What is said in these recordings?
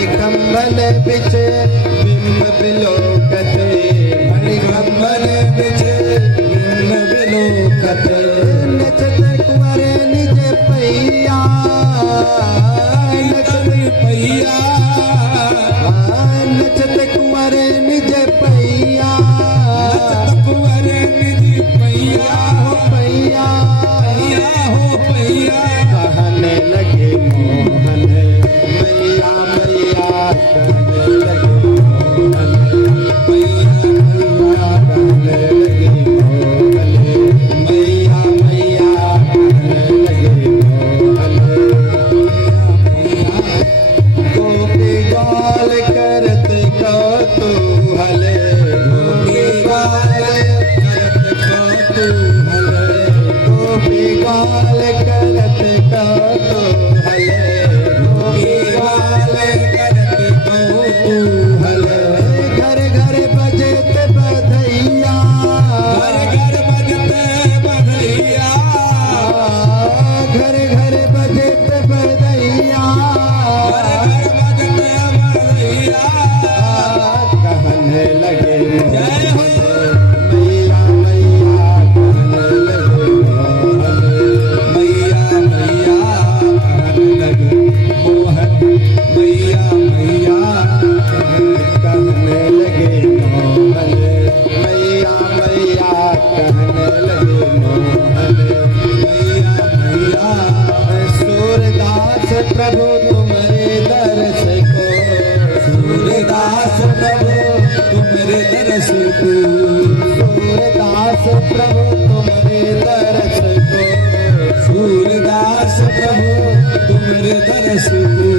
मणिकंबल बिच बिंब बिलोकते, मणिकंबल बिच बिंब बिलोकते, नचत कुंवर निज पैया, नचत पैया, नचत कुंवर निज पैया, नचत कुंवर निज पैया, हो पैया, पैया हो पैया, कहने लगे मोहन मैया मैया, कहने लगे मोहन मैया मैया, कहने लगे मोहन मैया मैया, कहने लगे मोहन मैया मैया। गोपी गाल करत कौतूहल, गोपी गाल करत कौतूहल, गोपी गाल करत कौतूहल, गोपी गाल करत कौतूहल, घर घर बजत बधैया, घर घर बजत बधैया, घर घर बजत बधैया, घर घर बजत बधैया, कहने लगे जय हो मैया मैया, कहने लगे मोहन मैया मैया, कहने लगे मोहन मैया मैया, कहने लगे मोहन मैया मैया, कहने लगे मोहन मैया मैया। सूरदास प्रभु तुम्हारे दर्श को, सूरदास प्रभु तुम्हारे दर्श को, सूरदास प्रभु तुम्हारे दर्श को, सूरदास प्रभु तुम्हारे दर्श को,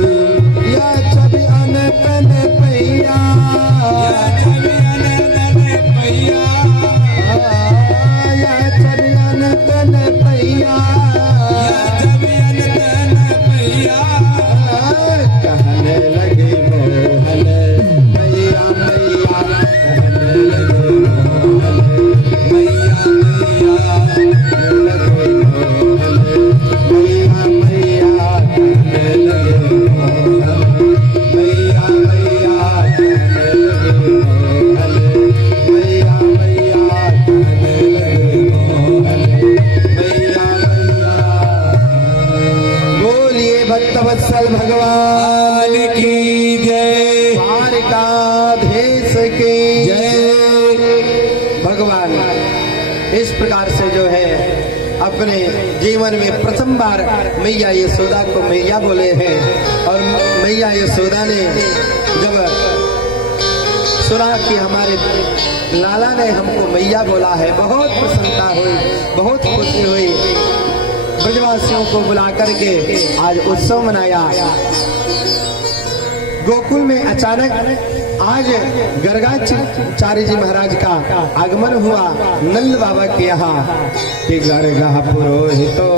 या छवि अनतन पैया, या छवि अनतन पैया, या छवि अनतन पैया, या छवि अनतन पैया, कहने लगे मोहन मैया मैया, कहने लगे मोहन मैया मैया, कहने लगे मोहन मैया मैया, कहने लगे मोहन मैया मैया, कहने लगे मोहन मैया मैया, कहने लगे मोहन मैया मैया। बोलिए भक्तवत्सल भगवान की जय, द्वारकाधीश की जय। भगवान इस प्रकार से जो है अपने जीवन में प्रथम बार मैया यशोदा को मैया बोले हैं, और मैया यशोदा ने जब सुना कि हमारे लाला ने हमको मैया बोला है, बहुत प्रसन्नता हुई, बहुत खुशी हुई। ब्रजवासियों को बुला करके आज उत्सव मनाया। गोकुल में अचानक आज गर्गाचार्य जी महाराज का आगमन हुआ नंद बाबा के यहाँ कि गर्गा पुरोहितो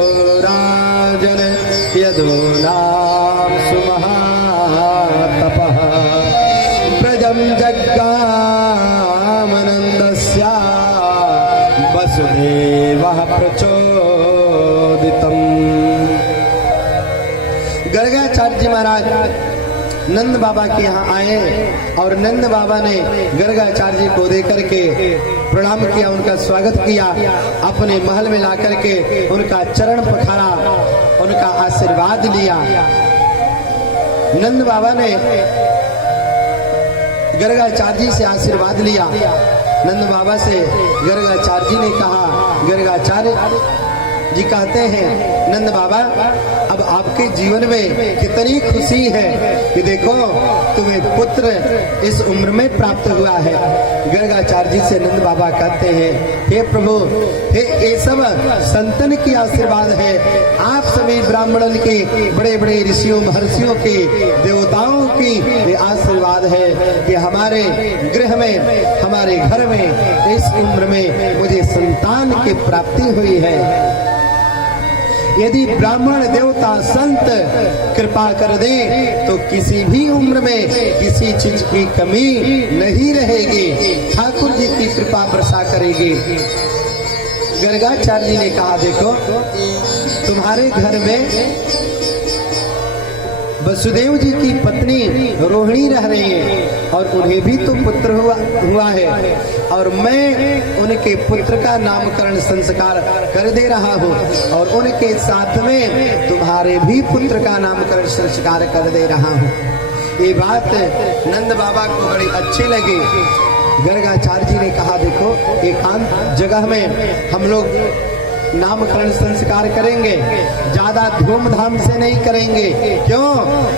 राजन यदो नाम सुमहातपः ब्रजम जग्गामनन्दस्या वसुदेवः प्रचोदितम्। गर्गाचार्य जी महाराज नंद बाबा के यहाँ आए और नंद बाबा ने गर्गाचार्य जी को देकर के प्रणाम किया, उनका स्वागत किया, अपने महल में ला करके उनका चरण पखारा, उनका आशीर्वाद लिया। नंद बाबा ने गर्गाचार्य जी से आशीर्वाद लिया। नंद बाबा से गर्गाचार्य जी ने कहा, गर्गाचार्य जी कहते हैं नंद बाबा अब आपके जीवन में कितनी खुशी है कि देखो तुम्हें पुत्र इस उम्र में प्राप्त हुआ है। गर्गाचार्य जी से नंद बाबा कहते हैं, हे प्रभु, हे ये सब संतन की आशीर्वाद है, आप सभी ब्राह्मणन के, बड़े बड़े ऋषियों महर्षियों के, देवताओं की ये आशीर्वाद है कि हमारे गृह में, हमारे घर में इस उम्र में मुझे संतान की प्राप्ति हुई है। यदि ब्राह्मण देवता संत कृपा कर दे तो किसी भी उम्र में किसी चीज की कमी नहीं रहेगी, ठाकुर जी की कृपा वर्षा करेगी। गर्गाचार्य जी ने कहा, देखो तुम्हारे घर में वसुदेव जी की पत्नी रोहिणी रह रही हैं और उन्हें भी तो पुत्र हुआ है और मैं उनके पुत्र का नामकरण संस्कार कर दे रहा हूँ और उनके साथ में तुम्हारे भी पुत्र का नामकरण संस्कार कर दे रहा हूँ। ये बात नंद बाबा को बड़ी अच्छी लगी। गर्गाचार्य जी ने कहा देखो एकांत जगह में हम लोग नामकरण संस्कार करेंगे, ज्यादा धूमधाम से नहीं करेंगे। क्यों?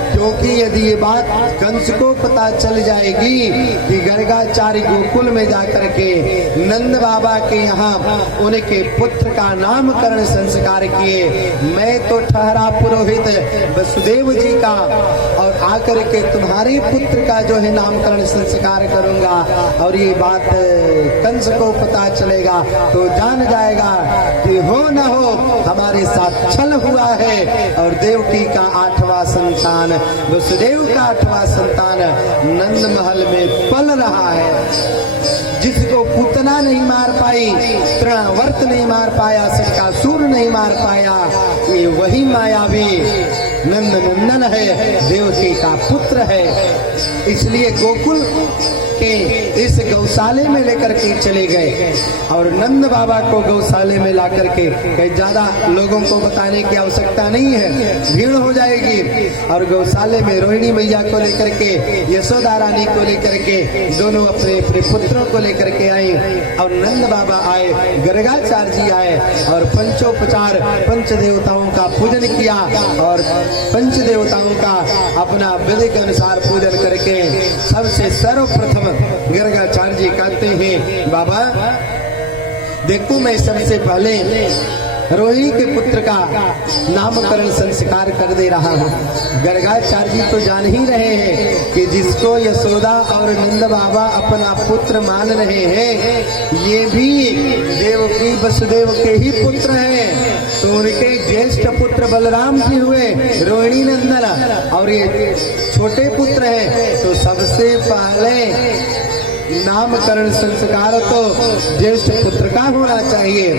क्योंकि यदि ये बात कंस को पता चल जाएगी कि गर्गाचार्य गोकुल में जाकर के नंद बाबा के यहाँ उनके पुत्र का नामकरण संस्कार किए, मैं तो ठहरा पुरोहित वसुदेव जी का और आकर के तुम्हारे पुत्र का जो है नामकरण संस्कार करूंगा और ये बात कंस को पता चलेगा तो जान जाएगा कि हो न हो हमारे साथ छल हुआ है और देवकी का 8वां संतान वसुदेव का 8वां संतान नंद महल में पल रहा है। जिसको पूतना नहीं मार पाई, तृणावर्त नहीं मार पाया, शंकासुर नहीं मार पाया, ये वही मायावी नंद नंदन है, देवकी का पुत्र है। इसलिए गोकुल के इस गौशाले में लेकर के चले गए और नंद बाबा को गौशाले में ला करके कहीं ज्यादा लोगों को बताने की आवश्यकता नहीं है, भीड़ हो जाएगी। और गौशाले में रोहिणी मैया को लेकर के, यशोदा रानी को लेकर के, दोनों अपने अपने पुत्रों को लेकर के आए और नंद बाबा आए, गर्गाचार्य जी आए और पंचोपचार पंच देवताओं का पूजन किया और पंच देवताओं का अपना विधि के अनुसार पूजन करके सबसे सर्वप्रथम गर्गाचार्य जी कहते हैं बाबा देखो मैं सबसे पहले रोहिणी के पुत्र का नामकरण संस्कार कर दे रहा हूँ। गर्गाचार्य जी तो जान ही रहे हैं कि जिसको यशोदा और नंद बाबा अपना पुत्र मान रहे हैं ये भी देवकी वसुदेव के ही पुत्र हैं। तो उनके ज्येष्ठ पुत्र बलराम जी हुए रोहिणी नंदन और ये छोटे पुत्र हैं। तो सबसे पहले नामकरण संस्कार तो ज्येष्ठ पुत्र का होना चाहिए।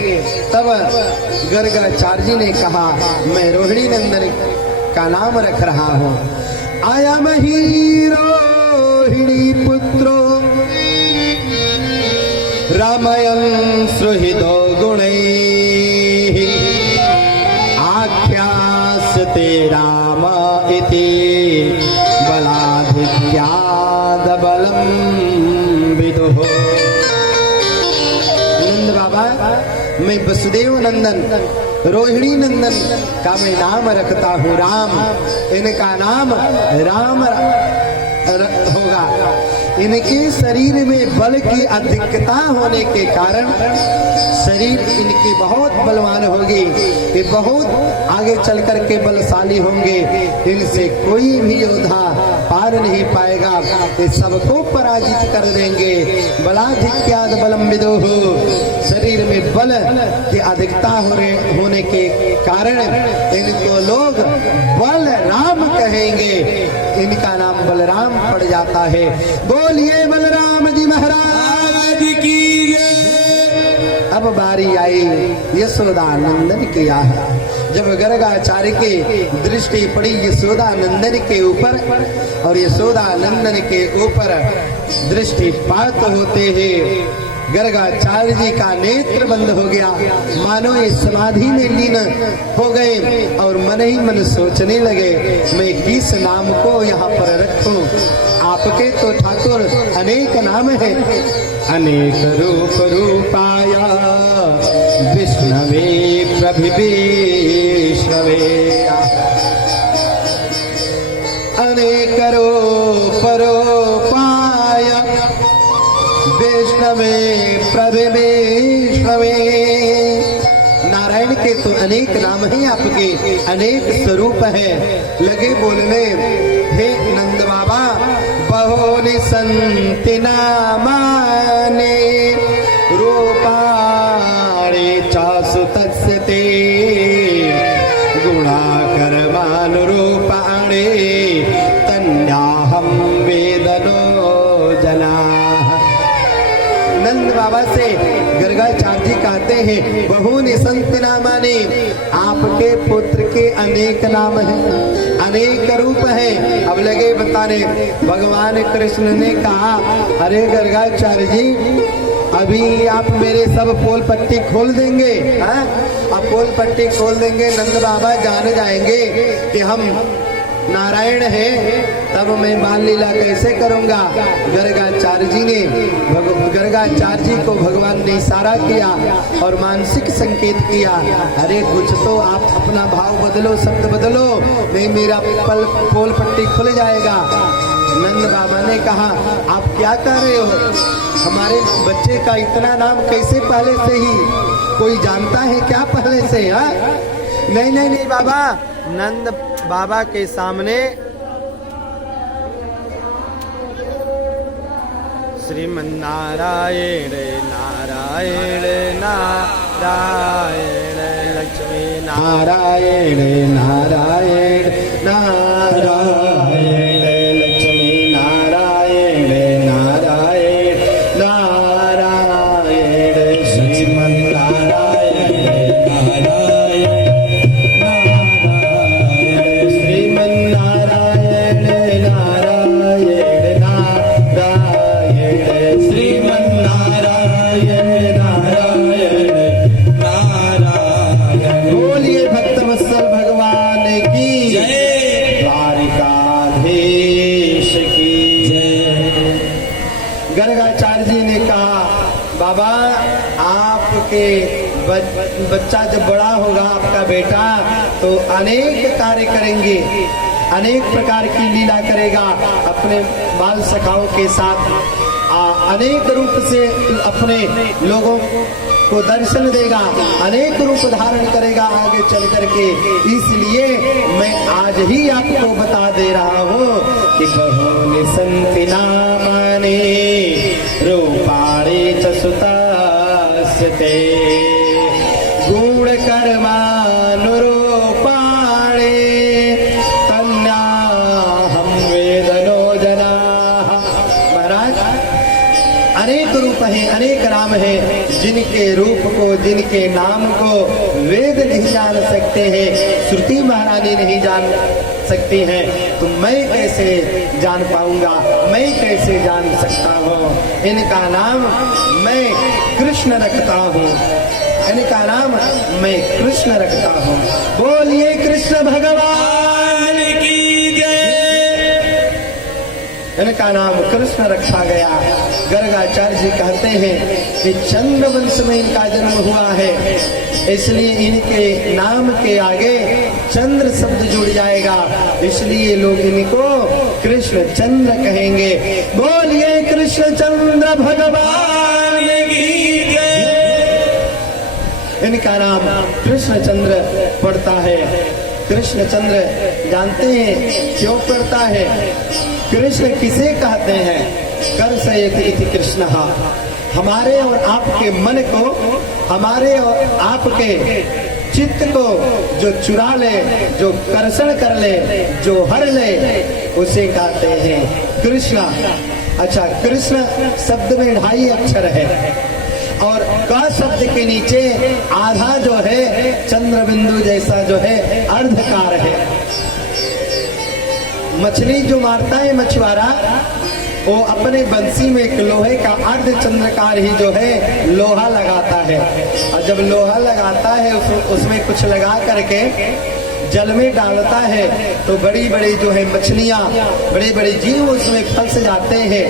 तब गर्गाचार्य जी ने कहा मैं रोहिणी नंदन का नाम रख रहा हूँ। आया मही रोहिणी पुत्रो रामयं सुहृदो गुणैः आख्यास्ते राम इति बलाधिक्याद बलम् विदुः। नंद बाबा मैं वसुदेव नंदन रोहिणी नंदन का मैं नाम रखता हूँ राम। इनका नाम राम होगा। इनके शरीर में बल की अधिकता होने के कारण शरीर इनकी बहुत बलवान होगी, ये बहुत आगे चल कर के बलशाली होंगे। इनसे कोई भी योद्धा पार नहीं पाएगा, ये सबको पराजित कर देंगे। बलाधिक्याद बलम विदुः, शरीर में बल की अधिकता होने के कारण इनको लोग बलराम कहेंगे। इनका नाम बलराम पड़ जाता है। बोलिए बलराम जी महाराज की जय। अब बारी आई यशोदा नंदन की। जब गर्गाचार्य की दृष्टि पड़ी यशोदा नंदन के ऊपर और यशोदा नंदन के ऊपर दृष्टिपात होते हैं गर्गाचार्य जी का नेत्र बंद हो गया, मानो ये समाधि में लीन हो गए और मन ही मन सोचने लगे मैं किस नाम को यहाँ पर रखूं। आपके तो ठाकुर अनेक नाम है। अनेक रूप रूपाया विष्णवे प्रभिविष्णवे, अनेक रूप रूपाया वैष्णवे प्रभिविष्णवे। नारायण के तो अनेक नाम हैं, आपके अनेक स्वरूप हैं। लगे बोलने हे नंद बाबा बहूनि सन्ति नामानि रूपाणि चासु तस्य ते गुणाकर्मानुरूपाणि तन्याहं वेद नो जनाः। नंद बाबा से गर्गाचार्य जी कहते हैं, बहुनि संत नामानि, आपके पुत्र के अनेक नाम हैं, अनेक रूप हैं। अब लगे बताने, भगवान कृष्ण ने कहा, अरे गर्गाचार्य जी, अभी आप मेरे सब पोल पट्टी खोल देंगे? अब पोल पट्टी खोल देंगे, नंद बाबा जान जाएंगे कि हम नारायण है, तब मैं बाल लीला कैसे करूंगा। गर्गाचार्य जी ने गर्गाचार्य जी को भगवान ने इशारा किया और मानसिक संकेत किया, अरे कुछ तो आप अपना भाव बदलो, शब्द बदलो, नहीं मेरा पोल पट्टी खुल जाएगा। नंद बाबा ने कहा, आप क्या कर रहे हो? हमारे बच्चे का इतना नाम कैसे पहले से ही कोई जानता है क्या पहले से? हा? नहीं नहीं नहीं बाबा। नंद बाबा के सामने श्रीमन्नारायण नारायण नारायण लक्ष्मी नारायण नारायण नारायण लक्ष्मी नारायण नारायण नारायण श्रीमन्नारायण नारायण गर्गाचार्य जी ने कहा, बाबा आपके बच्चा जब बड़ा होगा, आपका बेटा, तो अनेक कार्य करेंगे, अनेक प्रकार की लीला करेगा, अपने बाल सखाओं के साथ अनेक रूप से अपने लोगों को दर्शन देगा, अनेक रूप धारण करेगा आगे चल करके। इसलिए मैं आज ही आपको बता दे रहा हूँ कि बहुनि संति नामानि रूपाणि च सुतस्य ते गुण कर्मानुरूपाणि तन्नाहं वेदनो जनाः। महाराज, अनेक रूप हैं, अनेक नाम हैं, जिनके रूप को, जिनके नाम को वेद नहीं जान सकते हैं, श्रुति महारानी नहीं जान सकती हैं, तो मैं कैसे जान पाऊंगा, मैं कैसे जान सकता हूँ? इनका नाम मैं कृष्ण रखता हूँ, इनका नाम मैं कृष्ण रखता हूँ। बोलिए कृष्ण भगवान की जय। इनका नाम कृष्ण रखा गया। गर्गाचार्य जी कहते हैं कि चंद्र वंश में इनका जन्म हुआ है, इसलिए इनके नाम के आगे चंद्र शब्द जुड़ जाएगा, इसलिए लोग इनको कृष्ण चंद्र कहेंगे। बोलिए कृष्ण चंद्र भगवान की जय। इनका नाम कृष्ण चंद्र पड़ता है। कृष्ण चंद्र जानते हैं क्यों पड़ता है? कृष्ण किसे कहते हैं? कर्षयति इति कृष्ण। हमारे और आपके मन को, हमारे और आपके चित्त को जो चुरा ले, जो कर्षण कर ले, जो हर ले, उसे कहते हैं कृष्ण। अच्छा, कृष्ण शब्द में 2.5 अक्षर है और क शब्द के नीचे आधा जो है चंद्र बिंदु जैसा जो है अर्धकार है। मछली जो मारता है मछुआरा, वो अपने बंसी में एक लोहे का अर्ध चंद्रकार ही जो है लोहा लगाता है, और जब लोहा लगाता है उसमें कुछ लगा करके जल में डालता है तो बड़ी बड़ी जो है मछलियां, बड़े बड़े जीव उसमें फंस जाते हैं।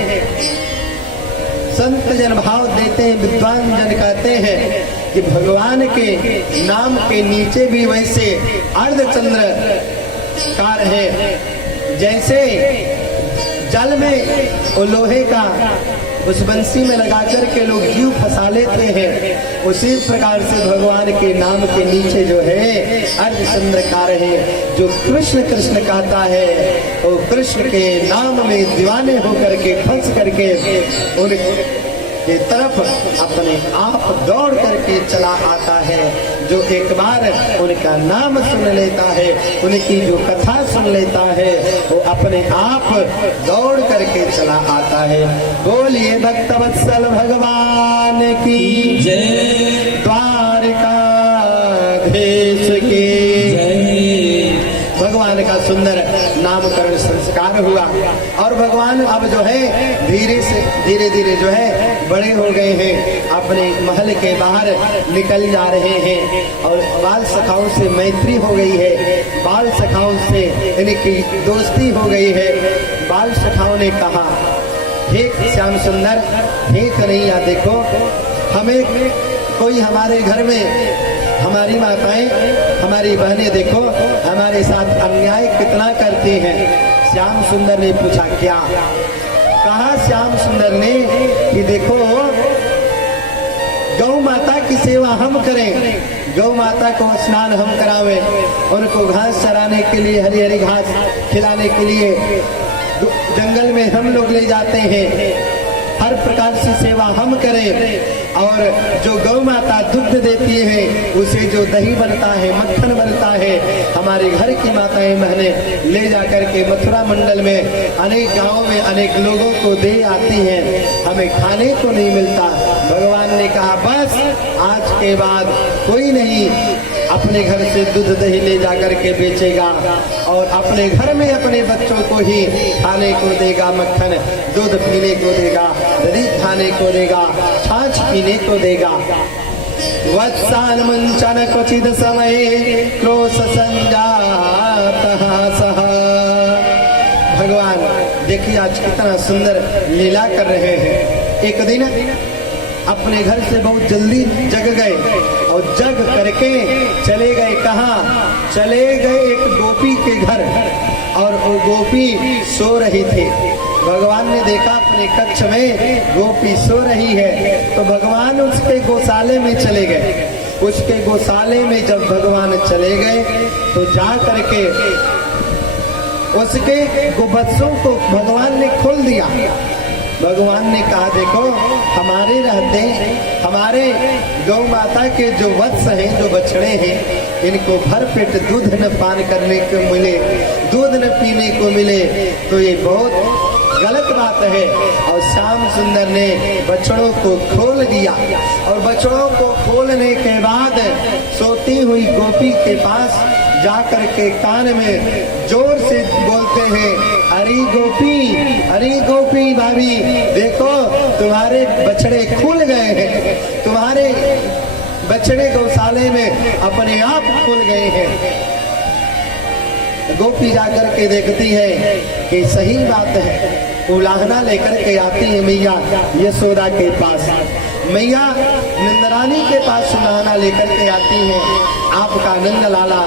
संत जन भाव देते हैं, विद्वान जन कहते हैं कि भगवान के नाम के नीचे भी वैसे अर्धचंद्र कार है, जैसे जल में वो लोहे का उस बंसी में लगा करके लोग जीव फंसा लेते हैं, उसी प्रकार से भगवान के नाम के नीचे जो है अर्धचंद्रकार है। जो कृष्ण कृष्ण कहता है वो कृष्ण के नाम में दीवाने होकर के फंस करके की तरफ अपने आप दौड़ करके चला आता है। जो एक बार उनका नाम सुन लेता है, उनकी जो कथा सुन लेता है, वो अपने आप दौड़ करके चला आता है। बोलिए भक्तवत्सल भगवान की जय, द्वारकाधीश की जय। भगवान का सुंदर नामकरण संस्कार हुआ और भगवान अब जो है धीरे धीरे जो है बड़े हो गए हैं, अपने महल के बाहर निकल जा रहे हैं और बाल सखाओं से मैत्री हो गई है, बाल सखाओं से इनकी दोस्ती हो गई है। बाल सखाओं ने कहा, हे श्याम सुंदर, हे कन्हैया, देखो हमें कोई हमारे घर में हमारी माताएं, हमारी बहनें देखो हमारे साथ अन्याय कितना करती हैं। श्याम सुंदर ने पूछा, क्या? कहा श्याम सुंदर ने कि देखो गौ माता की सेवा हम करें, गौ माता को स्नान हम करावें, उनको घास चराने के लिए, हरी हरी घास खिलाने के लिए जंगल में हम लोग ले जाते हैं, हर प्रकार से सेवा हम करें। और जो गौ माता दुग्ध देती है उसे जो दही बनता है, मक्खन बनता है, हमारे घर की माताएं बहनें ले जाकर के मथुरा मंडल में अनेक गांवों में अनेक लोगों को दे आती हैं, हमें खाने को नहीं मिलता। भगवान ने कहा, बस आज के बाद कोई नहीं अपने घर से दूध दही ले जाकर के बेचेगा और अपने घर में अपने बच्चों को ही खाने को देगा, मक्खन दूध पीने को देगा, दही खाने को देगा, छाछ पीने को देगा। वत्सान मुंचन क्वचिद समय क्रोश संजातः सः। भगवान देखिए आज कितना सुंदर लीला कर रहे हैं। एक दिन अपने घर से बहुत जल्दी जग गए और जग करके चले गए, कहाँ? चले गए एक गोपी के घर और वो गोपी सो रही थी। भगवान ने देखा अपने कक्ष में गोपी सो रही है तो भगवान उसके गौशाले में चले गए। उसके गौशाले में जब भगवान चले गए तो जा करके उसके गोबत्सों को भगवान ने खोल दिया। भगवान ने कहा, देखो हमारे रहते हमारे गौ माता के जो वत्स हैं, जो बछड़े हैं, इनको भर पेट दूध न पान करने को मिले, दूध न पीने को मिले तो ये बहुत गलत बात है। और श्याम सुंदर ने बछड़ों को खोल दिया और बछड़ों को खोलने के बाद सोती हुई गोपी के पास जाकर के कान में जोर से बोलते हैं, अरे गोपी भाभी, देखो तुम्हारे बछड़े खुल गए हैं, तुम्हारे बछड़े गौशाले में अपने आप खुल गए हैं। गोपी जाकर के देखती है कि सही बात है, उलाहना लेकर के आती है मैया यशोदा के पास। मैया नंदरानी के पास उलाहना लेकर के आती है, आपका नंद लाला,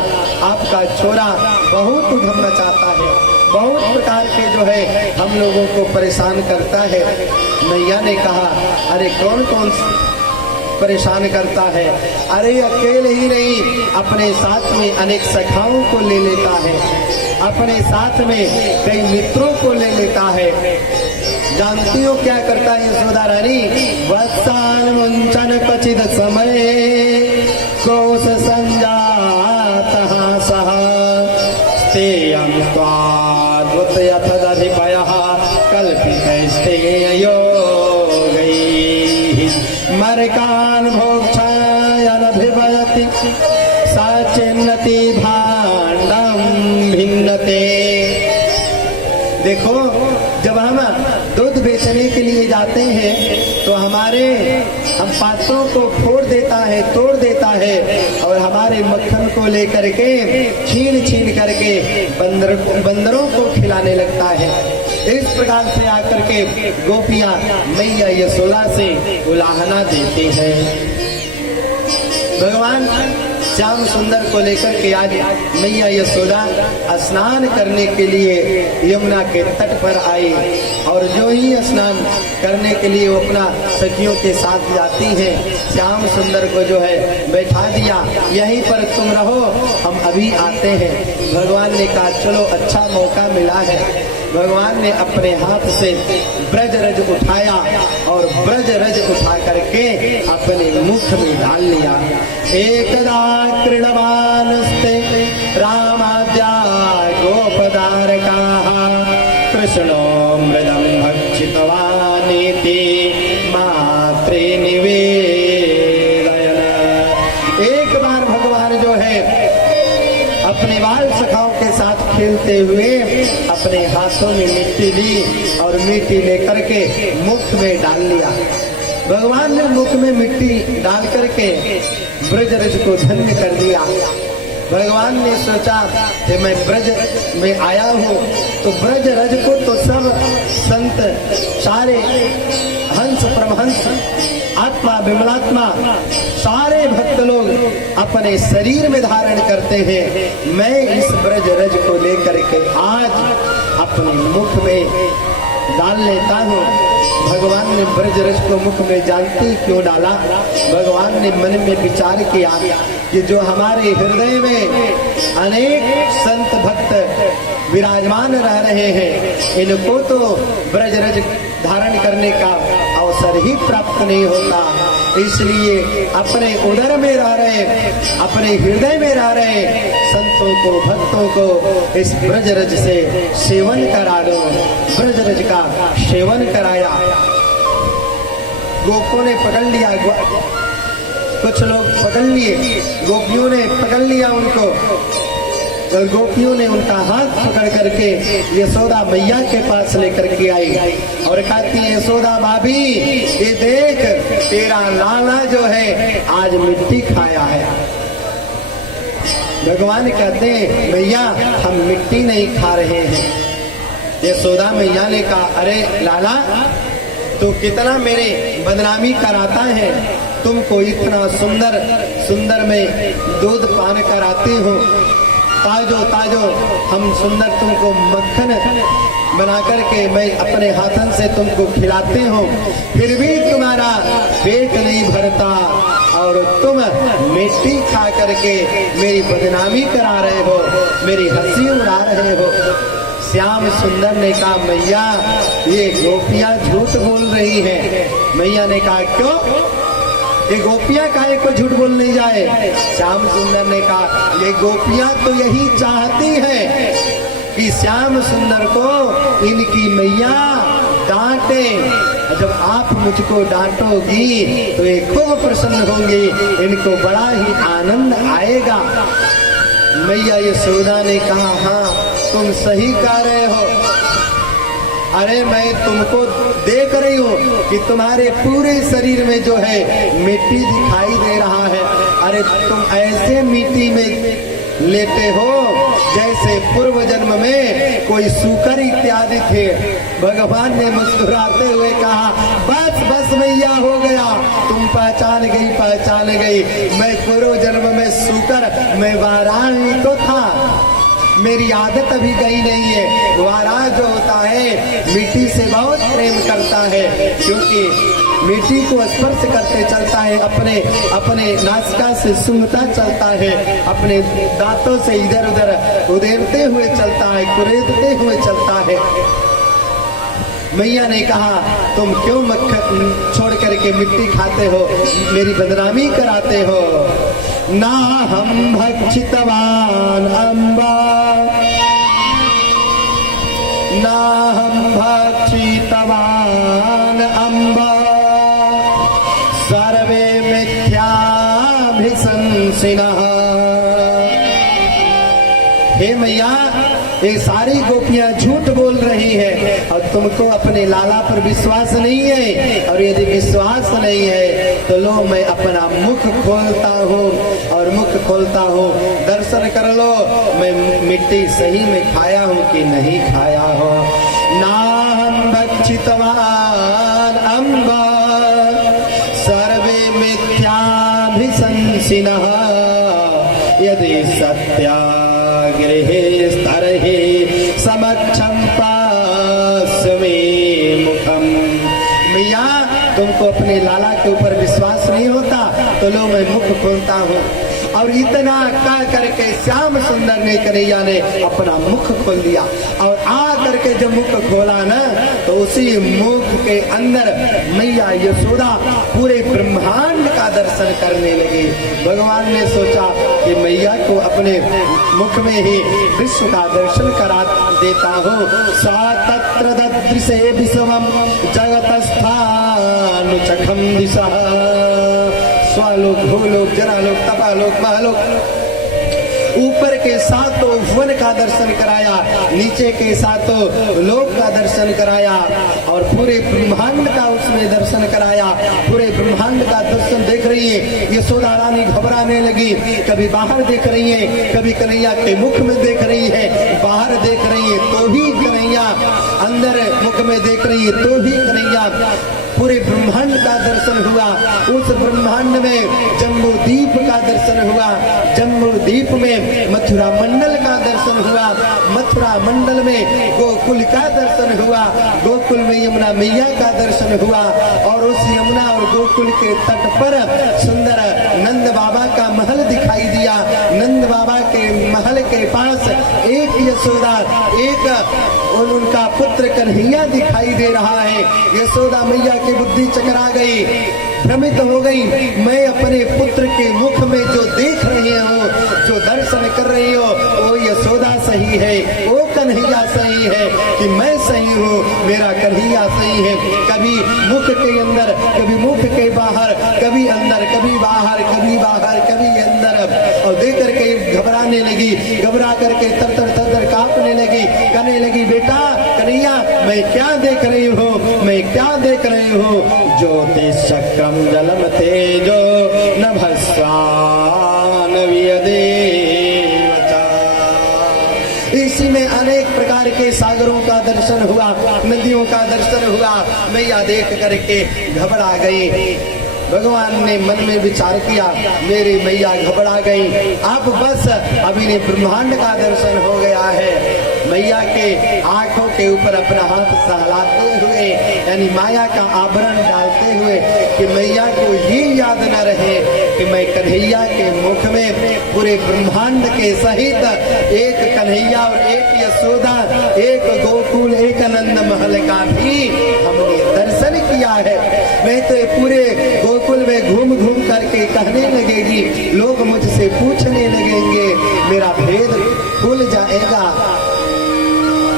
आपका छोरा बहुत उधम मचाता है, बहुत प्रकार के जो है हम लोगों को परेशान करता है। मैया ने कहा, अरे कौन कौन परेशान करता है? अरे अकेले ही नहीं, अपने साथ में अनेक सखाओं को ले लेता है, अपने साथ में कई मित्रों को ले लेता है। जानती हो क्या करता है यशोदा रानी? वत्सान मुंचन क्वचिद समय क्रोश संजातः सः स्तेयं त्वाद्भुत यथदधिपयः कल्पितैस्तेयो मरकान भोक्षायनभिवयति साचिन्नति भाण्डं भिन्नते। देखो जब हम दूध बेचने के लिए जाते हैं तो हम पात्रों को फोड़ देता है, तोड़ देता है और हमारे मक्खन को लेकर के छीन करके बंदरों को खिलाने लगता है। इस प्रकार से आकर के गोपियां मैया यशोदा से उलाहना देती हैं। भगवान श्याम सुंदर को लेकर के आज मैया यशोदा स्नान करने के लिए यमुना के तट पर आई और जो ही स्नान करने के लिए वो अपना सखियों के साथ जाती है, श्याम सुंदर को जो है बैठा दिया, यहीं पर तुम रहो, हम अभी आते हैं। भगवान ने कहा चलो अच्छा मौका मिला है, भगवान ने अपने हाथ से ब्रज रज उठाया और ब्रज रज उठा करके अपने मुख में डाल लिया। एकदा क्रीडमानस्ते रामाद्या गोपदारकाः कृष्णो मृदं भक्षितवानिति मात्रे निवेदयन्। एक बार भगवान जो है अपने बाल सखाओं के साथ खेलते हुए अपने हाथों में मिट्टी ली और मिट्टी लेकर के मुख में डाल लिया। भगवान ने मुख में मिट्टी डाल करके ब्रजरज को धन्य कर दिया। भगवान ने सोचा कि मैं ब्रज में आया हूँ तो ब्रज रज को तो सब संत सारे हंस परमहंस आत्मा विमलात्मा सारे भक्त लोग अपने शरीर में धारण करते हैं। मैं इस ब्रज रज को लेकर के आज अपने मुख में डाल लेता हूँ। भगवान ने ब्रज रज को मुख में जानते क्यों डाला? भगवान ने मन में विचार किया कि जो हमारे हृदय में अनेक संत भक्त विराजमान रह रहे हैं, इनको तो ब्रज रज धारण करने का अवसर ही प्राप्त नहीं होता, इसलिए अपने उदर में रह रहे, अपने हृदय में रह रहे संतों को भक्तों को इस ब्रज रज से सेवन करा दो। ब्रज रज का सेवन कराया। गोपों ने पकड़ लिया, कुछ लोग पकड़ लिए, गोपियों ने पकड़ लिया उनको और गोपियों ने उनका हाथ पकड़ करके यशोदा मैया के पास लेकर के आई और कहती यशोदा भाभी ये देख तेरा लाला जो है आज मिट्टी खाया है। भगवान कहते हैं मैया हम मिट्टी नहीं खा रहे हैं। यशोदा मैया ने कहा अरे लाला तू कितना मेरे बदनामी कराता है, तुमको इतना सुंदर सुंदर में दूध पान कराती हूँ, ताजो ताजो हम सुंदर तुमको मक्खन बना करके मैं अपने हाथन से तुमको खिलाते हूँ, फिर भी तुम्हारा पेट नहीं भरता और तुम मिट्टी खा करके मेरी बदनामी करा रहे हो, मेरी हंसी उड़ा रहे हो। श्याम सुंदर ने कहा मैया ये गोपियां झूठ बोल रही हैं। मैया ने कहा क्यों? ये गोपियां काहे को झूठ बोलने जाए? श्याम सुंदर ने कहा ये गोपियां तो यही चाहती हैं कि श्याम सुंदर को इनकी मैया डांटे। जब आप मुझको डांटोगी तो ये खूब प्रसन्न होंगी, इनको बड़ा ही आनंद आएगा। मैया यशोदा ने कहा हाँ तुम सही कह रहे हो। अरे मैं तुमको देख रही हूँ कि तुम्हारे पूरे शरीर में जो है मिट्टी दिखाई दे रहा है। अरे तुम ऐसे मिट्टी में लेटे हो जैसे पूर्व जन्म में कोई सूकर इत्यादि थे। भगवान ने मुस्कुराते हुए कहा बस बस मैया हो गया, तुम पहचान गई। मैं पूर्व जन्म में सूकर मैं वाराही तो था, मेरी आदत अभी गई नहीं है। वाराह जो होता है मिट्टी से बहुत प्रेम करता है, क्योंकि मिट्टी को स्पर्श करते चलता है, अपने नासिका से सूंघता चलता है, अपने दांतों से इधर उधर उदेरते हुए चलता है, कुरेदते हुए चलता है। मैया ने कहा तुम क्यों मक्खन छोड़ करके मिट्टी खाते हो, मेरी बदनामी कराते हो। ना हम भक्षितवान अम्बा, ना हम भक्षितवान अम्बा, सर्वे मिथ्याभिशंसिनः। हे मैया ये सारी गोपियां झूठ बोल रही है और तुमको अपने लाला पर विश्वास नहीं है, और यदि विश्वास नहीं है तो लो मैं अपना मुख खोलता हूँ और मुख खोलता हूँ, दर्शन कर लो मैं मिट्टी सही में खाया हूँ कि नहीं खाया हो। नाहं भक्षितवान अम्बा सर्वे मिथ्याभिशंसिनः, यदि सत्याग्रहे स्तरहि समक्षं पास्मे मुखम। मैया तुमको अपने लाला के ऊपर विश्वास नहीं होता तो लो मैं मुख खोलता हूँ। और इतना कह करके श्याम सुंदर ने कन्हैया ने अपना मुख खोल दिया और आ कर करके जब मुख खोला ना तो उसी मुख के अंदर मैया यशोदा पूरे ब्रह्मांड का दर्शन करने लगी। भगवान ने सोचा कि मैया को अपने मुख में ही विश्व का दर्शन करा देता हूँ। सा तत्र ददृशे विश्वम जगतस्थानुचखम दिशः। स्वालोक भूलोक जनालोक तपालोक महलोक, ऊपर के सातों भुवन का दर्शन कराया, नीचे के सातों लोक का दर्शन कराया और पूरे ब्रह्मांड का उसमें दर्शन कराया। पूरे ब्रह्मांड का दर्शन देख रही है यशोदा रानी, घबराने लगी। कभी बाहर देख रही है, कभी कन्हैया के मुख में देख रही है, बाहर देख रही है तो भी कन्हैया, अंदर मुख में देख रही है तो भी कन्हैया। पूरे ब्रह्मांड का दर्शन हुआ। उस ब्रह्मांड में जम्बू द्वीप का दर्शन हुआ, जम्बू द्वीप में मथुरा मंडल का दर्शन हुआ, मथुरा मंडल में गोकुल का दर्शन हुआ, गोकुल में यमुना मैया का दर्शन हुआ और उस यमुना और गोकुल के तट पर सुंदर नंद बाबा का महल दिखाई दिया। नंद बाबा के महल के पास एक यशोदा, एक उनका पुत्र कन्हैया दिखाई दे रहा है। यशोदा मैया की बुद्धि चकरा गई, भ्रमित हो गई। मैं अपने पुत्र के मुख में जो देख रही हूँ, जो दर्शन कर रही हो, वो यशोदा सही है, वो कन्हैया सही है कि मैं सही हूँ, मेरा कन्हैया सही है। कभी मुख के अंदर, कभी मुख के बाहर, कभी अंदर, कभी बाहर, कभी बाहर, कभी अंदर। और देख करके घबराने लगी, घबरा करके तर तर तर तर कांपने लगी, कहने लगी बेटा कन्हैया मैं क्या देख रही हूँ, मैं क्या देख रही हूँ। ज्योति चक्रम जलम तेजो नभस्वान वियदेवचा। इसी में अनेक प्रकार के सागरों का दर्शन हुआ, नदियों का दर्शन हुआ। मैया देख करके घबरा गई। भगवान ने मन में विचार किया, मेरी मैया घबरा गई, अब बस अभी ने ब्रह्मांड का दर्शन हो गया है। मैया के आंखों के ऊपर अपना हाथ सहलाते हुए, यानी माया का आवरण डालते हुए, कि मैया को ये याद न रहे कि मैं कन्हैया के मुख में पूरे ब्रह्मांड के सहित एक कन्हैया और एक यशोदा, एक गोकुल, एक आनंद महल का भी हमने दर्शन किया है। मैं तो पूरे गोकुल में घूम घूम करके कहने लगेगी, लोग मुझसे पूछने लगेंगे, मेरा भेद खुल जाएगा।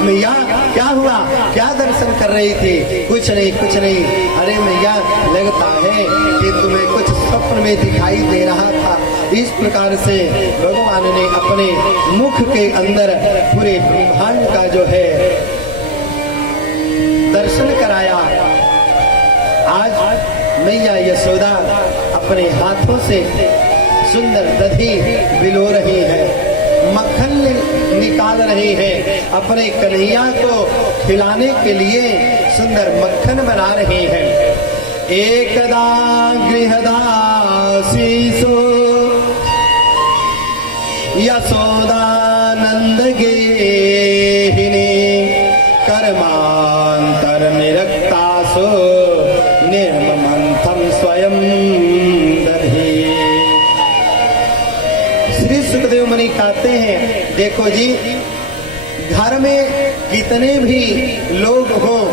मैया क्या हुआ, क्या दर्शन कर रही थी? कुछ नहीं, कुछ नहीं। अरे मैया लगता है कि तुम्हें कुछ स्वप्न में दिखाई दे रहा था। इस प्रकार से भगवान ने अपने मुख के अंदर पूरे ब्रह्मांड का जो है दर्शन कराया। आज मैया यशोदा अपने हाथों से सुंदर दही बिलो रही है, मक्खन निकाल रही है, अपने कन्हैया को खिलाने के लिए सुंदर मक्खन बना रही है। एकदा गृहदासीसो यशोदानंद गेहिनी कर्मांतर निरक्तासो निर्ममंथम स्वयं दधी। श्री सुखदेव मुनि कहते हैं, देखो जी, घर में कितने भी लोग हों,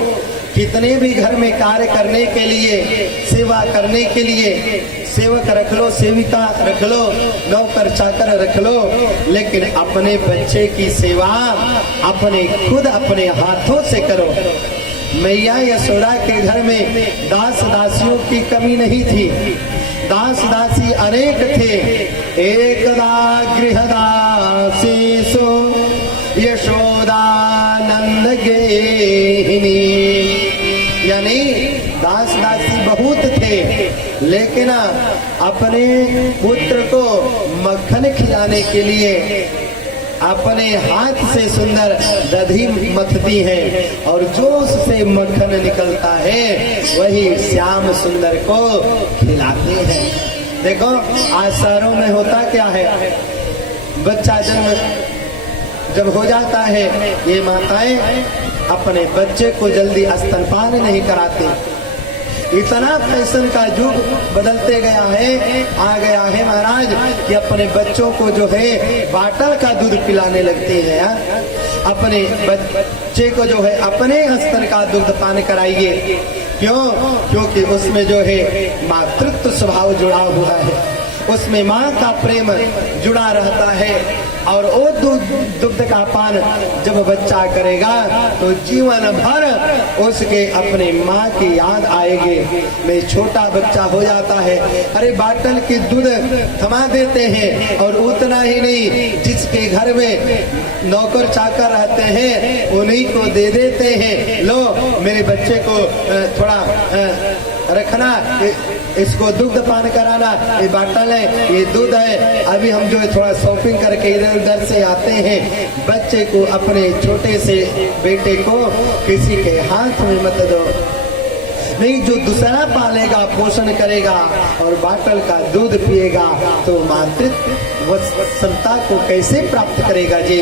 कितने भी घर में कार्य करने के लिए, सेवा करने के लिए सेवक रख लो, सेविका रख लो, नौकर चाकर रख लो, लेकिन अपने बच्चे की सेवा अपने खुद अपने हाथों से करो। मैया यशोदा के घर में दास दासियों की कमी नहीं थी, दास दासी अनेक थे। एकदा गृहदासीसो यशोदानंद गेहिनी, यानी दास दासी बहुत थे, लेकिन अपने पुत्र को मक्खन खिलाने के लिए अपने हाथ से सुंदर दधी मथती है और जो उससे मक्खन निकलता है वही श्याम सुंदर को खिलाते हैं। देखो आज शहरों में होता क्या है, बच्चा जब हो जाता है, ये माताएं अपने बच्चे को जल्दी स्तनपान नहीं कराते। इतना फैशन का युग बदलते गया है, आ गया है महाराज, कि अपने बच्चों को जो है बाटल का दूध पिलाने लगते हैं। अपने बच्चे को जो है अपने स्तन का दुग्ध पान कराइए। क्यों? क्योंकि उसमें जो है मातृत्व स्वभाव जुड़ा हुआ है, उसमें माँ का प्रेम जुड़ा रहता है। और वो दुग्ध का पान जब बच्चा करेगा तो जीवन भर उसके अपने माँ की याद आएगी। मैं छोटा बच्चा हो जाता है, अरे बाटल की दूध थमा देते हैं, और उतना ही नहीं, जिसके घर में नौकर चाकर रहते हैं उन्हीं को दे देते हैं, लो मेरे बच्चे को थोड़ा रखना, इसको दुग्ध पान कराना, ये बाटल है, ये दूध है, अभी हम जो है थोड़ा शॉपिंग करके इधर उधर से आते हैं। बच्चे को, अपने छोटे से बेटे को किसी के हाथ में मत दो। नहीं, जो दूसरा पालेगा, पोषण करेगा और बाटल का दूध पिएगा तो मातृत्व क्षमता को कैसे प्राप्त करेगा जी?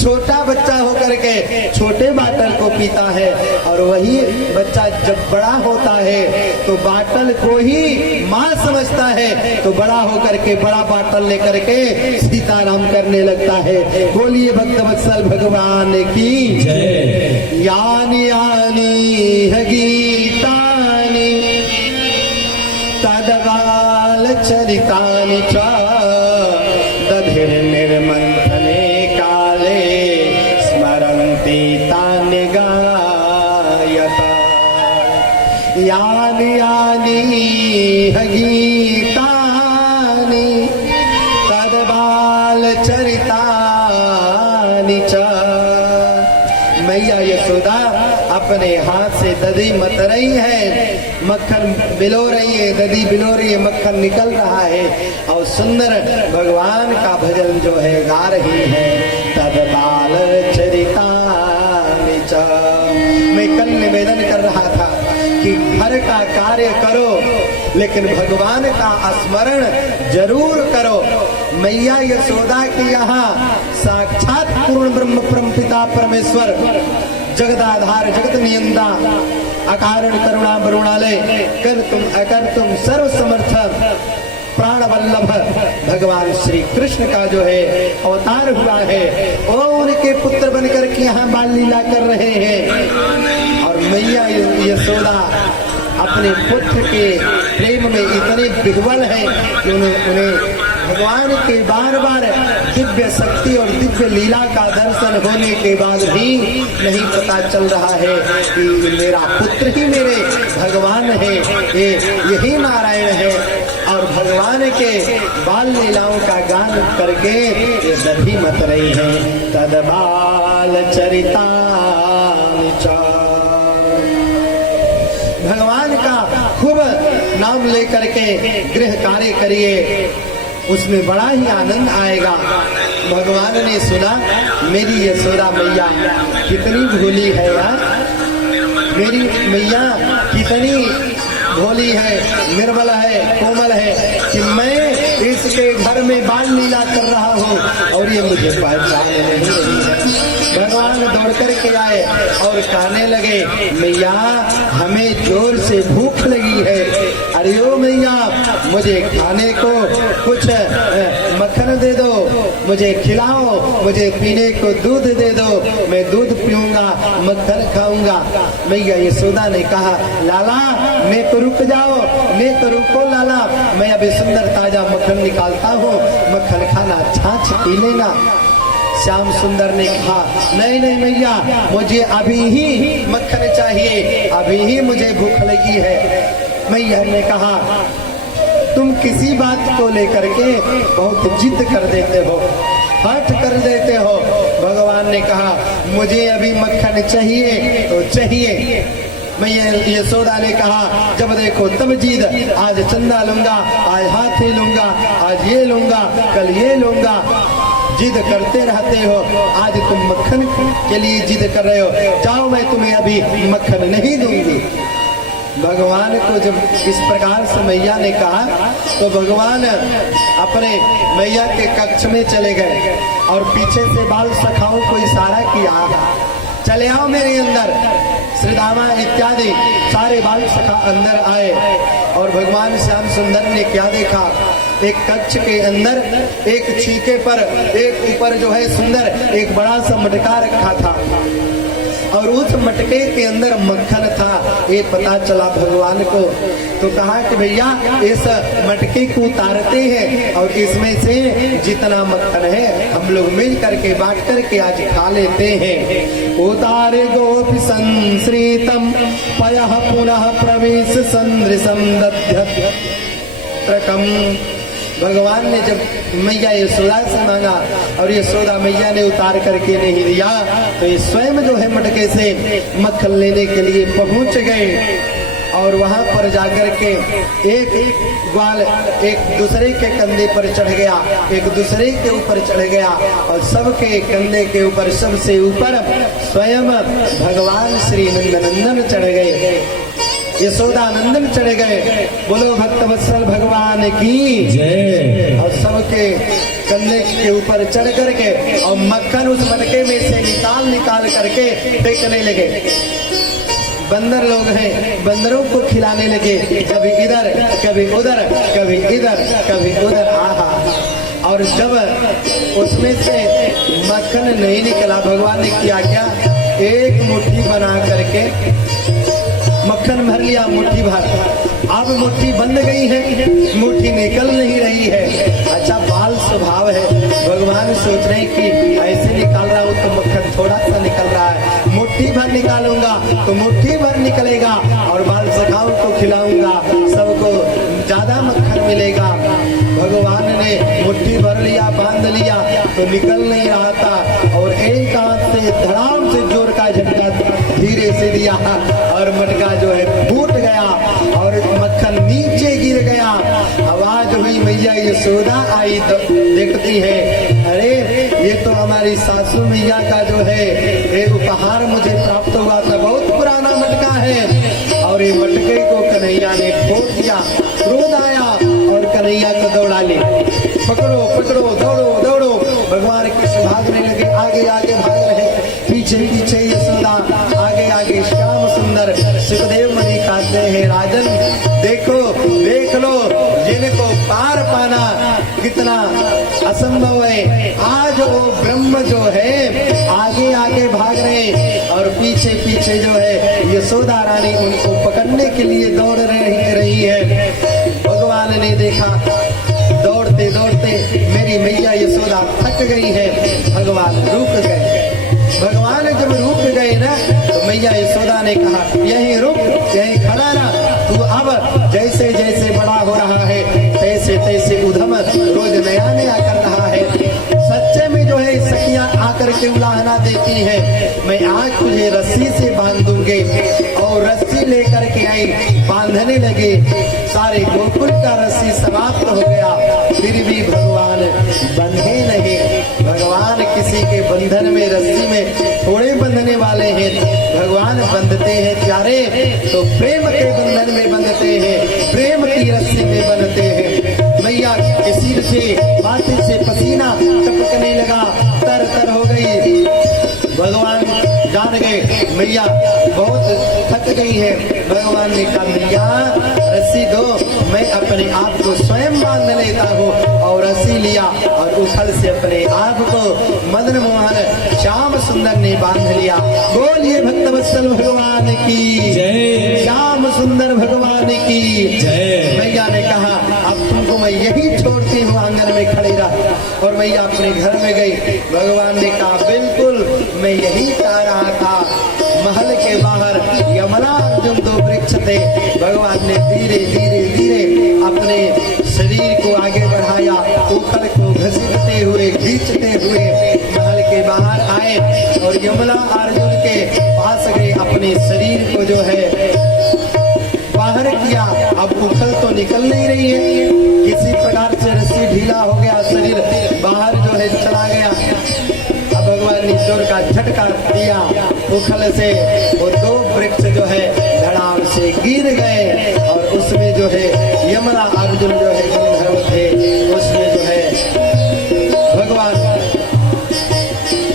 छोटा बच्चा होकर के छोटे बाटल को पीता है, और वही बच्चा जब बड़ा होता है तो बाटल को ही माँ समझता है, तो बड़ा होकर के बड़ा बाटल लेकर के सीताराम करने लगता है। बोलिए भक्तवत्सल भगवान की जय। यानी यानी है गीता तदगाल चरितानि च दधिर्निर्मन्थने काले स्मरन्ति तानि गायता। यानि यानि गीतानि तदबाल चरितानि च। मैया यशोदा अपने हाथ से दधी मत रही है, मक्खन बिलो रही है, दधी बिलो रही है, मक्खन निकल रहा है, और सुंदर भगवान का भजन जो है गा रही है। तद बाल चरितानि च। मैं कल निवेदन कर रहा था कि घर का कार्य करो लेकिन भगवान का स्मरण जरूर करो। मैया यशोदा के यहाँ साक्षात पूर्ण ब्रह्म परम पिता परमेश्वर जगदाधार जगत नियंता अकारण करुणा वरुणालय कर तुम अकर तुम सर्व समर्थ प्राण वल्लभ भगवान श्री कृष्ण का जो है अवतार हुआ है, वो उनके पुत्र बनकर के यहाँ बाल लीला कर रहे हैं। और मैया यशोदा अपने पुत्र के प्रेम में इतने विह्वल है कि उन्हें भगवान के बार बार दिव्य शक्ति और दिव्य लीला का दर्शन होने के बाद भी नहीं पता चल रहा है कि मेरा पुत्र ही मेरे भगवान है, यही नारायण है। और भगवान के बाल लीलाओं का गान करके ये दधी मत रही है। तद बाल चरितानि च। भगवान का खूब नाम लेकर के गृह कार्य करिए, उसमें बड़ा ही आनंद आएगा। भगवान ने सुना मेरी यशोदा मैया कितनी भोली है यार, मेरी मैया कितनी भोली है, निर्मल है, कोमल है कि मैं इसके घर में बाल लीला कर रहा हूँ और ये मुझे पहचान नहीं रही है। भगवान दौड़ करके आए और कहने लगे मैया हमें जोर से भूख लगी है, अरे ओ मैया मुझे खाने को कुछ मक्खन दे दो, मुझे खिलाओ, मुझे पीने को दूध दे दो, मैं दूध पीऊंगा, मक्खन खाऊंगा। मैया यशोदा ने कहा लाला मैं तो रुक जाओ, मैं तो रुको लाला, मैं अभी सुंदर ताजा मक्खन निकालता हूँ, मक्खन खाना, छाछ पी लेना। श्याम सुंदर ने कहा नहीं नहीं मैया मुझे अभी ही मक्खन चाहिए, अभी ही मुझे भूख लगी है। मैया ने कहा तुम किसी बात को लेकर के बहुत जिद कर देते हो, हट कर देते हो। भगवान ने कहा मुझे अभी मक्खन चाहिए तो चाहिए। मैया यशोदा ने कहा जब देखो तब जिद, आज चंदा लूंगा, आज हाथी लूंगा, आज ये लूंगा, कल ये लूंगा, जिद करते रहते हो। आज तुम मक्खन के लिए जिद कर रहे हो, जाओ मैं तुम्हें अभी मक्खन नहीं दूंगी। भगवान को जब इस प्रकार से मैया ने कहा तो भगवान अपने मैया के कक्ष में चले गए और पीछे से बाल सखाओं को इशारा किया चले आओ मेरे अंदर। श्रीदामा इत्यादि सारे बाल सखा अंदर आए और भगवान श्याम सुंदर ने क्या देखा, एक कक्ष के अंदर एक छीके पर एक ऊपर जो है सुंदर एक बड़ा सा मटका रखा था और उस मटके के अंदर मक्खन था। ये पता चला भगवान को, तो कहा कि भैया इस मटके को उतारते हैं और इसमें से जितना मक्खन है हम लोग मिल करके बांट करके आज खा लेते हैं। उतारे गोपी संश्रितम पयः पुनः प्रवेश संदृशम दध्यत्रकम। भगवान ने जब मैया यशोदा से मांगा और यशोदा मैया ने उतार करके नहीं दिया तो ये स्वयं जो है मटके से मक्खन लेने के लिए पहुंच गए और वहां पर जाकर के एक ग्वाल एक दूसरे के कंधे पर चढ़ गया, एक दूसरे के ऊपर चढ़ गया और सबके कंधे के ऊपर सबसे ऊपर स्वयं भगवान श्री नंदनंदन चढ़ गए, यशोदानंदन चढ़ गए। बोलो भक्तवत्सल भगवान की जय। और सबके कंधे के ऊपर चढ़ करके और मक्खन उस मटके में से निकाल करके फेंकने लगे। बंदर लोग हैं, बंदरों को खिलाने लगे, कभी इधर कभी उधर कभी इधर कभी उधर। आहा। और जब उसमें से मक्खन नहीं निकला भगवान ने किया क्या, एक मुट्ठी बना करके मक्खन भर लिया, मुट्ठी भर। अब मुट्ठी बंद गई है, मुट्ठी निकल नहीं रही है। अच्छा बाल स्वभाव है, भगवान सोच रहे हैं कि ऐसे निकाल रहा हूँ तो मक्खन थोड़ा सा निकल रहा है, मुट्ठी भर निकालूंगा तो मुट्ठी भर निकलेगा और बाल सखाओं को खिलाऊंगा, सबको ज्यादा मक्खन मिलेगा। भगवान ने मुट्ठी भर लिया, बांध लिया तो निकल नहीं रहा था और एक हाथ से धड़ाम से जोर का झटका धीरे से दिया और मटका जो है फूट गया और मक्खन नीचे गिर गया। आवाज हुई, मैया यशोदा आई तो देखती है, अरे ये तो हमारी सासू मैया का जो है एक उपहार मुझे प्राप्त हुआ था, बहुत पुराना मटका है। और ये मटके को कन्हैया ने फोड़ दिया, क्रोध आया और कन्हैया को दौड़ा ले, पकड़ो पकड़ो दौड़ो दौड़ो। भगवान कृष्ण भागने लगे, आगे आगे भाग रहे, पीछे पीछे यशोदा, आगे आगे श्याम सुंदर। सुखदेव मुनि कहते हैं, राजन देखो देख लो, जिनको पार पाना कितना असंभव है। आज वो ब्रह्म जो है आगे आगे भाग रहे और पीछे पीछे जो है यशोदा रानी उनको पकड़ने के लिए दौड़ रही है। भगवान ने देखा दौड़ते दौड़ते मेरी मैया यशोदा थक गई है, भगवान रुक गए। भगवान जब रुक गए ना तो मैया यशोदा ने कहा, यहीं रुक, यहीं खड़ा ना, तू अब जैसे जैसे बड़ा हो रहा है तैसे तैसे उधम रोज नया नया कर रहा है। सच्चे में जो है सखियां आकर के उलाहना देती है, मैं आज तुझे रस्सी से बांध दूंगी। और रस्सी लेकर के आई, बांधने लगे, सारे गोकुल का रस्सी समाप्त हो गया, फिर भी भगवान बंधे नहीं। भगवान किसी के बंधन में रस्सी में थोड़े बंधने वाले हैं, भगवान बंधते हैं प्यारे तो प्रेम के बंधन में बंधते हैं, प्रेम की रस्सी में बंधते हैं। मैया के सिर से माथे से पसीना टपकने लगा, तर तर हो गई। भगवान जान गए मैया बहुत थक गई है। भगवान ने कहा, मैया रस्सी दो, मैं अपने आप को स्वयं बांध लेता हूँ। और रस्सी लिया और उछल से अपने आप को मदन मोहन श्याम सुंदर ने बांध लिया। बोलिए भक्तवत्सल भगवान की जय, श्याम सुंदर भगवान की जय। मैया ने कहा, अब तुमको मैं यही छोड़ती हूँ, आंगन में खड़ी रह। और मैया अपने घर में गई। भगवान ने कहा, बिल्कुल मैं यही चाह रहा था। महल के बाहर यमला अर्जुन दो वृक्ष थे। भगवान ने धीरे धीरे धीरे अपने शरीर को आगे बढ़ाया, उखल को घसीटते हुए खींचते हुए महल के बाहर आए और यमला अर्जुन के पास गए, अपने शरीर को जो है बाहर किया। अब उखल तो निकल नहीं रही है, किसी प्रकार से रस्सी ढीला हो गया, शरीर बाहर जो है चला गया। अब भगवान ने जोर का झटका दिया, उखल से वो दो वृक्ष जो है धड़ाम से गिर गए और उसमें जो है यमला अर्जुन जो है गंधर्व थे, उसमें जो है भगवान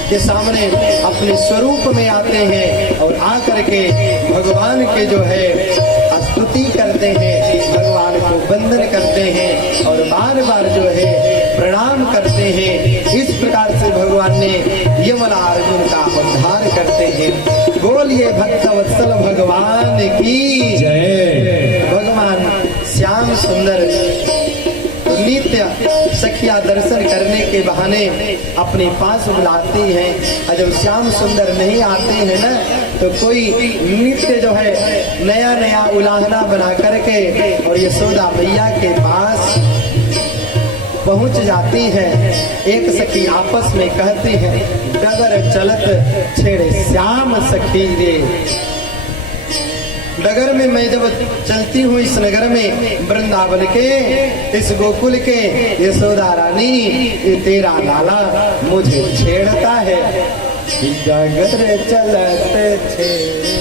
के सामने अपने स्वरूप में आते हैं और आकर के भगवान के जो है स्तुति करते हैं, भगवान को वंदन करते हैं और बार बार जो है प्रणाम करते हैं। इस प्रकार से भगवान ने यमला अर्जुन का उद्धार करते हैं। बोलिए भक्तवत्सल भगवान की जय। भगवान श्याम सुंदर नित्य सखिया दर्शन करने के बहाने अपने पास बुलाती हैं, और जब श्याम सुंदर नहीं आते हैं ना तो कोई नित्य जो है नया नया उलाहना बना करके और यशोदा मैया के पास पहुंच जाती है। एक सखी आपस में कहती है, डगर चलत छेड़े श्याम सखी रे। डगर में मैं जब चलती हूँ इस नगर में वृंदावन के इस गोकुल के यशोदा रानी, ये तेरा लाला मुझे छेड़ता है। डगर चलत छेड़े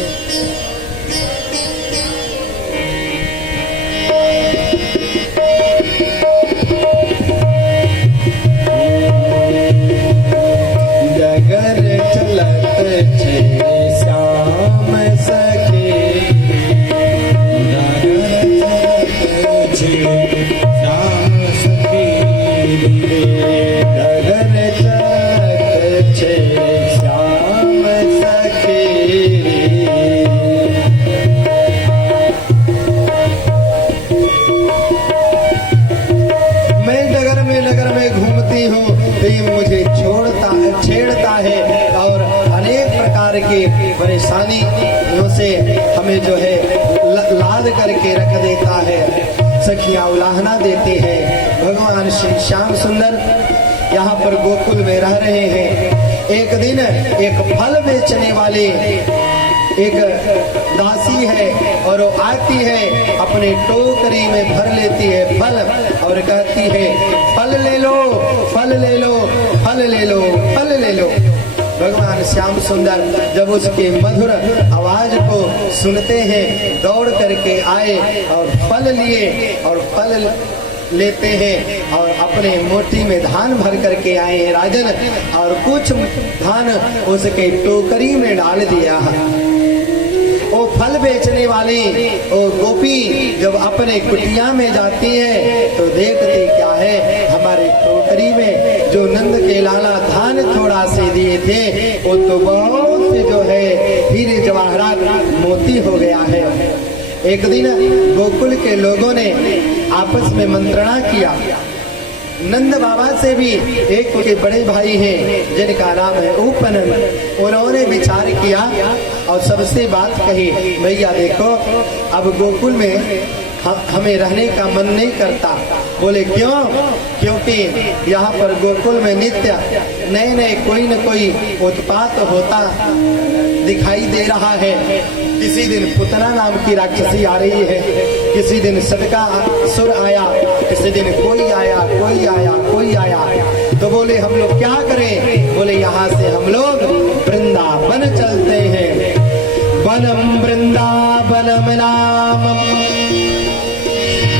छेड़ता है और अनेक प्रकार की परेशानियों से हमें जो है लाद करके रख देता है। सखियां उलाहना देते हैं। भगवान श्री श्याम सुंदर यहाँ पर गोकुल में रह रहे हैं। एक दिन एक फल बेचने वाले एक दासी है और वो आती है, अपने टोकरी में भर लेती है फल और कहती है, फल ले लो, फल ले लो, फल ले लो, फल ले लो। भगवान श्याम सुंदर जब उसके मधुर आवाज को सुनते हैं, दौड़ करके आए और फल लिए और फल लेते हैं और अपने मोटी में धान भर करके आए हैं राजन, और कुछ धान उसके टोकरी में डाल दिया। वो फल बेचने वाली वो गोपी जब अपने कुटिया में जाती है तो देखती क्या है, हमारे टोकरी में जो नंद के लाला धान थोड़ा से दिए थे वो तो बहुत से जो है हीरे जवाहरात मोती हो गया है। एक दिन गोकुल के लोगों ने आपस में मंत्रणा किया। नंद बाबा से भी एक के बड़े भाई हैं जिनका नाम है उपनंद, उन्होंने विचार किया और सबसे बात कही, भैया देखो अब गोकुल में हमें रहने का मन नहीं करता। बोले क्यों? क्योंकि यहाँ पर गोकुल में नित्य नए नए कोई न कोई उत्पात होता दिखाई दे रहा है। किसी दिन पुतना नाम की राक्षसी आ रही है, किसी दिन सदका सुर आया, किसी दिन कोई आया, कोई आया, कोई आया। तो बोले हम लोग क्या करें? बोले यहाँ से हम लोग वृंदावन चलते हैं। वनम वृंदावनम नाम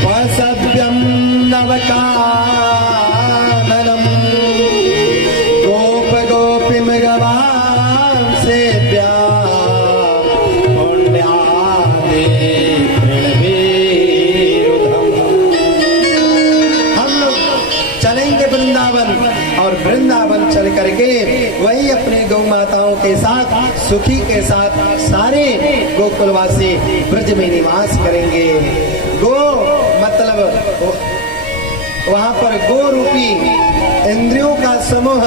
वसव्यम नवकाननम गोप गोपी मृगवान सेव्या पुण्यादि हम लोग चलेंगे वृंदावन और वृंदावन चल करके वही अपने गौ माताओं के साथ सुखी के साथ सारे गोकुलवासी ब्रज में निवास करेंगे। गो मतलब वहाँ पर गो रूपी इंद्रियों का समूह,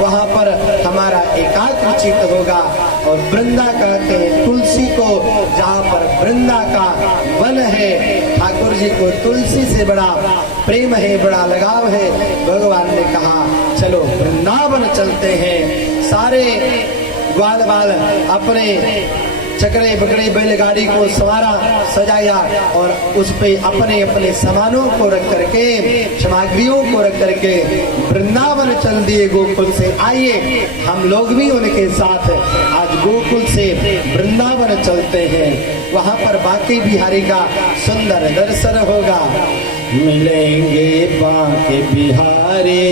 वहाँ पर हमारा एकाग्र चित्त होगा। और वृंदा कहते हैं तुलसी को, जहाँ पर वृंदा का वन है। ठाकुर जी को तुलसी से बड़ा प्रेम है, बड़ा लगाव है। भगवान ने कहा चलो वृंदावन चलते हैं। सारे ग्वाल बाल अपने चकड़े बकड़े बैलगाड़ी को सवारा सजाया और उस पे अपने अपने सामानों को रख करके, सामग्रियों को रख करके वृंदावन चल दिए। गोकुल से आइए हम लोग भी उनके साथ आज गोकुल से वृंदावन चलते हैं। वहाँ पर बांके बिहारी का सुंदर दर्शन होगा। मिलेंगे बांके बिहारी